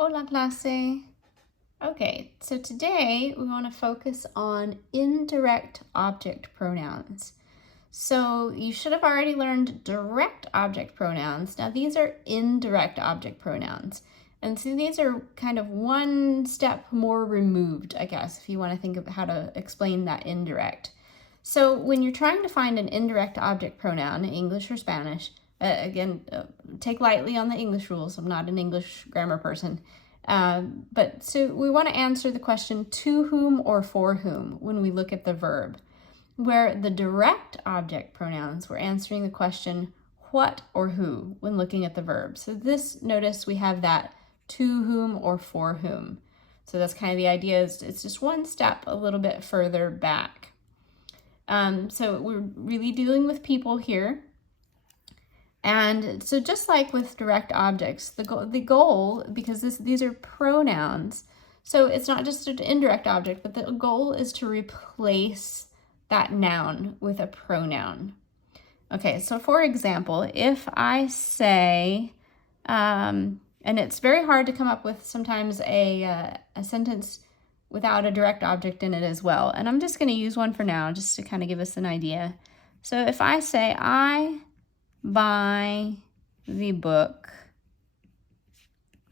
Hola clase. Okay, so today we want to focus on indirect object pronouns. So you should have already learned direct object pronouns. Now these are indirect object pronouns. And so these are kind of one step more removed, I guess, if you want to think of how to explain that indirect. So when you're trying to find an indirect object pronoun, English or Spanish, take lightly on the English rules. I'm not an English grammar person. But so we want to answer the question to whom or for whom when we look at the verb. Where the direct object pronouns, we're answering the question what or who when looking at the verb. So notice we have that to whom or for whom. So that's kind of the idea, is it's just one step a little bit further back. So we're really dealing with people here. And so just like with direct objects, the goal, because these are pronouns, so it's not just an indirect object, but the goal is to replace that noun with a pronoun. Okay, so for example, if I say, and it's very hard to come up with sometimes a sentence without a direct object in it as well. And I'm just going to use one for now just to kind of give us an idea. So if I say, I buy the book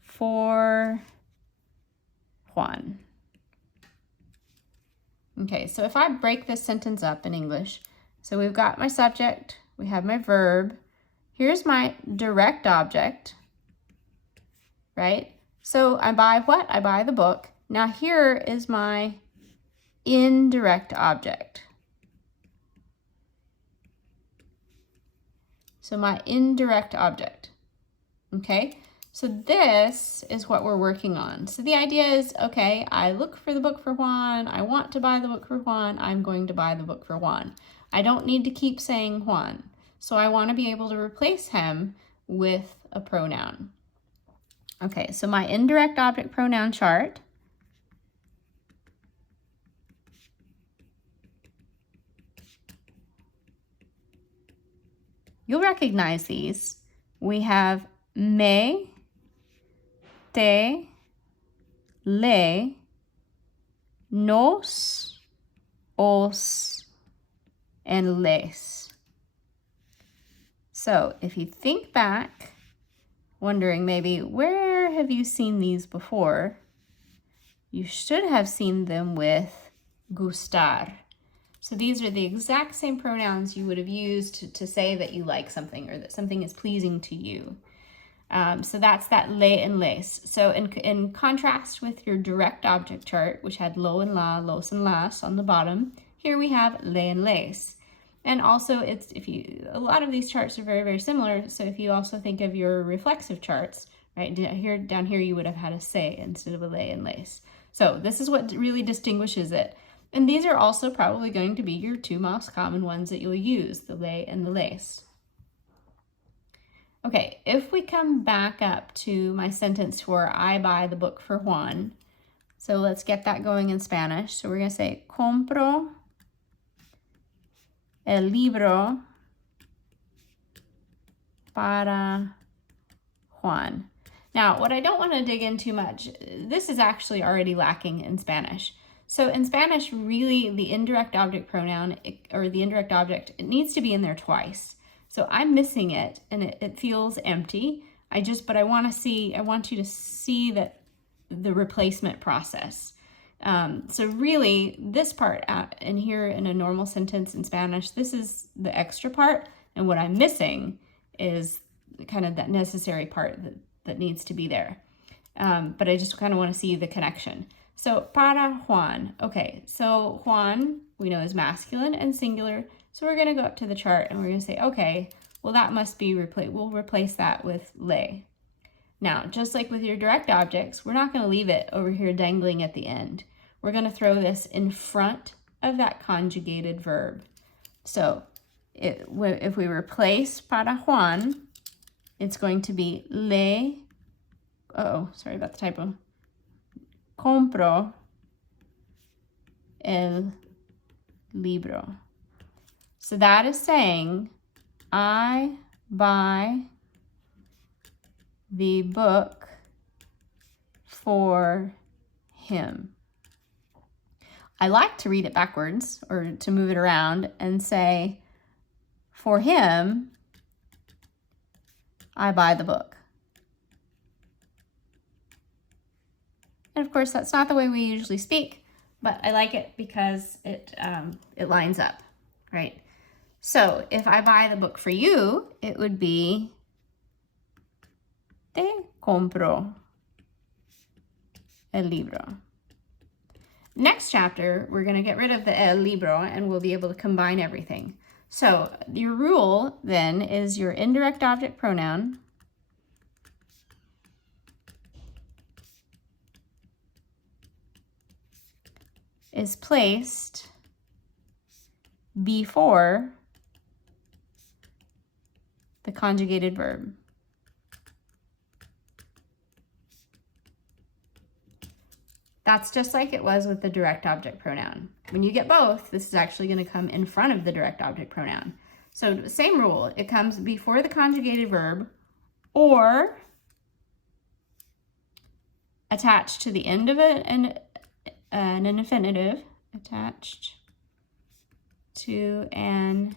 for Juan. Okay, so if I break this sentence up in English, so we've got my subject, we have my verb, here's my direct object, right? So I buy what? I buy the book. Now here is my indirect object. So my indirect object, okay? So this is what we're working on. So the idea is, okay, I look for the book for Juan, I want to buy the book for Juan, I'm going to buy the book for Juan. I don't need to keep saying Juan. So I want to be able to replace him with a pronoun. Okay, so my indirect object pronoun chart. You'll recognize these. We have me, te, le, nos, os, and les. So if you think back, wondering maybe where have you seen these before, you should have seen them with gustar. So these are the exact same pronouns you would have used to say that you like something or that something is pleasing to you. So that's that le and les. So in contrast with your direct object chart, which had lo and la, los and las on the bottom, here we have le and les. And also a lot of these charts are very, very similar. So if you also think of your reflexive charts, right, down here you would have had a se instead of a le and les. So this is what really distinguishes it. And these are also probably going to be your two most common ones that you'll use, the le and the les. Okay, if we come back up to my sentence where I buy the book for Juan, so let's get that going in Spanish. So we're going to say, compro el libro para Juan. Now, what I don't want to dig in too much, this is actually already lacking in Spanish. So in Spanish, really, the indirect object pronoun, or the indirect object, it needs to be in there twice. So I'm missing it, and it feels empty. But I want you to see that the replacement process. So really, this part in here in a normal sentence in Spanish, this is the extra part, and what I'm missing is kind of that necessary part that needs to be there. But I just kind of want to see the connection. So, para Juan. Okay, so Juan, we know is masculine and singular. So we're going to go up to the chart and we're going to say, okay, well that must be we'll replace that with le. Now, just like with your direct objects, we're not going to leave it over here dangling at the end. We're going to throw this in front of that conjugated verb. So if we replace para Juan, it's going to be le, sorry about the typo. Compro el libro. So that is saying, I buy the book for him. I like to read it backwards or to move it around and say, for him, I buy the book. And of course, that's not the way we usually speak, but I like it because it lines up, right? So if I buy the book for you, it would be te compro el libro. Next chapter, we're going to get rid of the el libro and we'll be able to combine everything. So your rule then is your indirect object pronoun is placed before the conjugated verb. That's just like it was with the direct object pronoun. When you get both, this is actually going to come in front of the direct object pronoun. So same rule, it comes before the conjugated verb or attached to the end of an infinitive, attached to an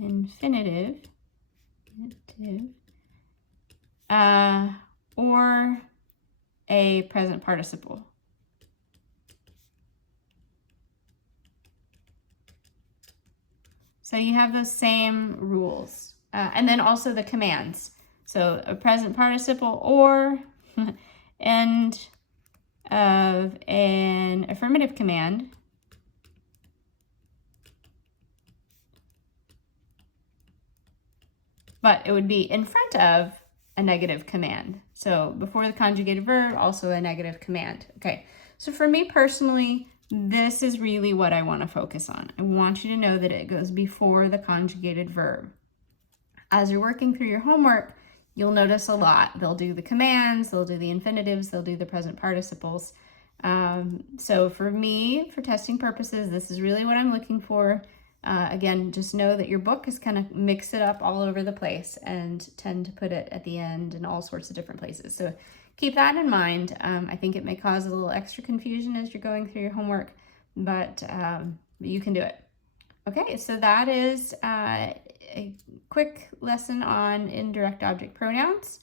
infinitive, or a present participle. So you have those same rules. And then also the commands. So a present participle or end of an affirmative command but it would be in front of a negative command. So before the conjugated verb, also a negative command. Okay, so for me personally, this is really what I want to focus on. I want you to know that it goes before the conjugated verb. As you're working through your homework, you'll notice a lot. They'll do the commands, they'll do the infinitives, they'll do the present participles. So for me, for testing purposes, this is really what I'm looking for. Again, just know that your book is kind of mix it up all over the place and tend to put it at the end in all sorts of different places. So keep that in mind. I think it may cause a little extra confusion as you're going through your homework, but you can do it. Okay, so that is a quick lesson on indirect object pronouns.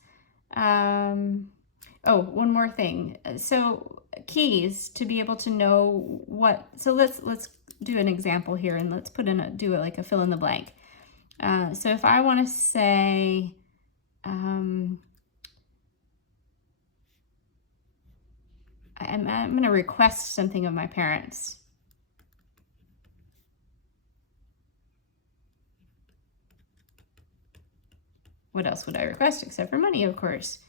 Oh, one more thing. So keys to be able to know what, so let's do an example here and let's put in do it like a fill in the blank. So if I want to say, I'm going to request something of my parents. What else would I request except for money, of course?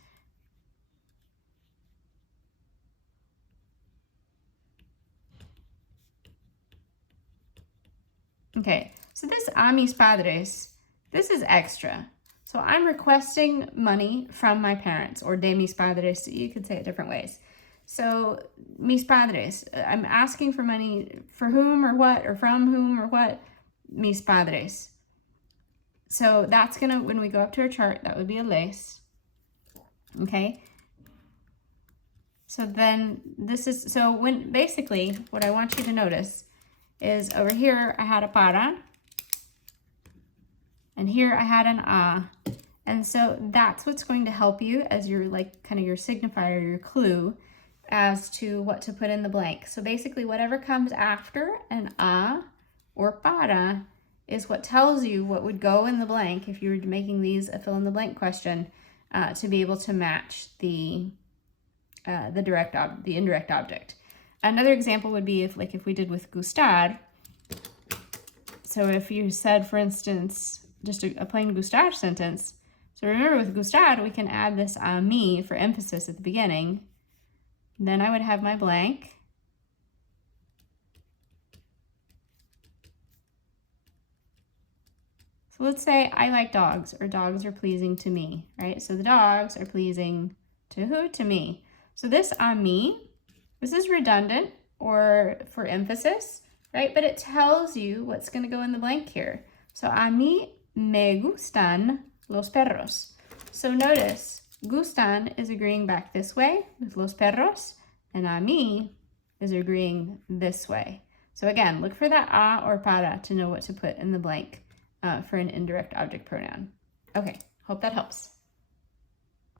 Okay, so this a mis padres, this is extra. So I'm requesting money from my parents, or de mis padres, you could say it different ways. So mis padres, I'm asking for money for whom or what, or from whom or what? Mis padres. So that's gonna, when we go up to our chart, that would be a les. Okay. So then this is, so when basically what I want you to notice is over here I had a para, and here I had an a. And so that's what's going to help you as your, like, kind of your signifier, your clue as to what to put in the blank. So basically whatever comes after an a or para is what tells you what would go in the blank if you were making these a fill in the blank question, to be able to match the indirect object. Another example would be if we did with gustar. So if you said, for instance, just a plain gustar sentence. So remember with gustar, we can add this a mí for emphasis at the beginning. Then I would have my blank. So let's say I like dogs, or dogs are pleasing to me, right? So the dogs are pleasing to who? To me. So this a mí, this is redundant or for emphasis, right? But it tells you what's going to go in the blank here. So a mí me gustan los perros. So notice gustan is agreeing back this way with los perros, and a mí is agreeing this way. So again, look for that a or para to know what to put in the blank for an indirect object pronoun. Okay, hope that helps.